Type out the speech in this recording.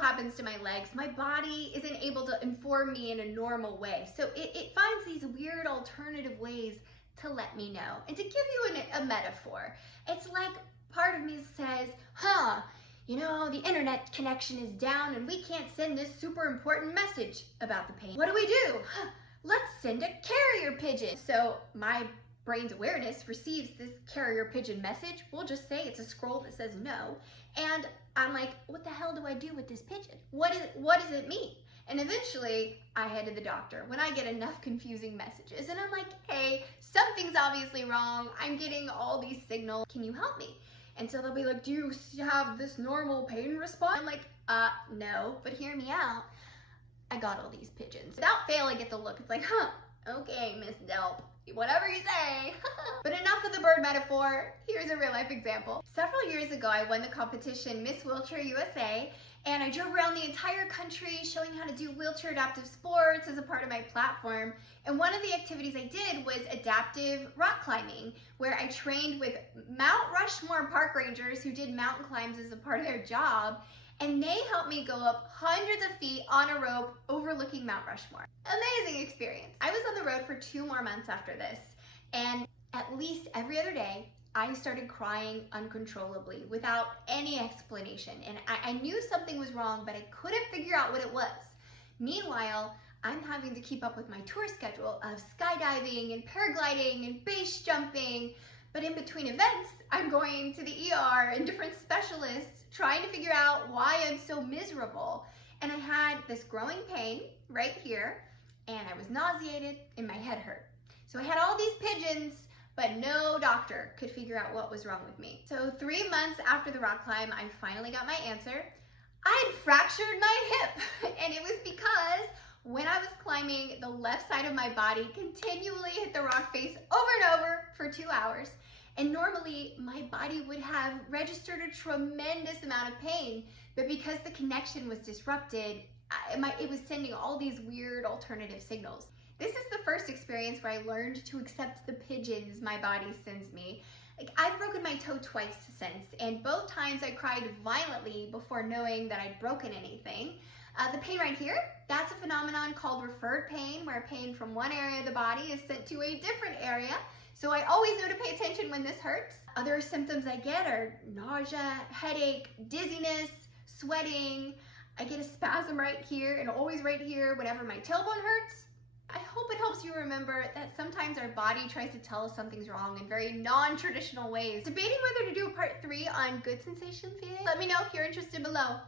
happens to my legs. My body isn't able to inform me in a normal way. So it finds these weird alternative ways to let me know. And to give you a metaphor, it's like part of me says, you know, the internet connection is down and we can't send this super important message about the pain. What do? Let's send a carrier pigeon. So my brain's awareness receives this carrier pigeon message. We'll just say it's a scroll that says no. And I'm like, what the hell do I do with this pigeon? What does it mean? And eventually I head to the doctor when I get enough confusing messages. And I'm like, hey, something's obviously wrong. I'm getting all these signals. Can you help me? And so they'll be like, do you have this normal pain response? I'm like, no, but hear me out. I got all these pigeons. Without fail, I get the look. It's like, okay, Miss Delp, whatever you say. But enough of the bird metaphor. Here's a real life example. Several years ago, I won the competition Miss Wheelchair USA, and I drove around the entire country showing how to do wheelchair adaptive sports as a part of my platform. And one of the activities I did was adaptive rock climbing, where I trained with Mount Rushmore park rangers who did mountain climbs as a part of their job. And they helped me go up hundreds of feet on a rope overlooking Mount Rushmore. Amazing experience. I was on the road for 2 more months after this, and at least every other day, I started crying uncontrollably without any explanation. And I knew something was wrong, but I couldn't figure out what it was. Meanwhile, I'm having to keep up with my tour schedule of skydiving and paragliding and base jumping. But in between events, I'm going to the ER and different specialists trying to figure out why I'm so miserable. And I had this growing pain right here, and I was nauseated and my head hurt. So I had all these pigeons, but no doctor could figure out what was wrong with me. So 3 months after the rock climb, I finally got my answer. I had fractured my hip, and it was because when I was climbing, the left side of my body continually hit the rock face over and over for 2 hours. And normally my body would have registered a tremendous amount of pain, but because the connection was disrupted, it was sending all these weird alternative signals. This is the first experience where I learned to accept the pigeons my body sends me. Like, I've broken my toe twice since, and both times I cried violently before knowing that I'd broken anything. The pain right here, that's a phenomenon called referred pain, where pain from one area of the body is sent to a different area. So I always know to pay attention when this hurts. Other symptoms I get are nausea, headache, dizziness, sweating. I get a spasm right here and always right here whenever my tailbone hurts. I hope it helps you remember that sometimes our body tries to tell us something's wrong in very non-traditional ways. Debating whether to do a part 3 on good sensation feeling? Let me know if you're interested below.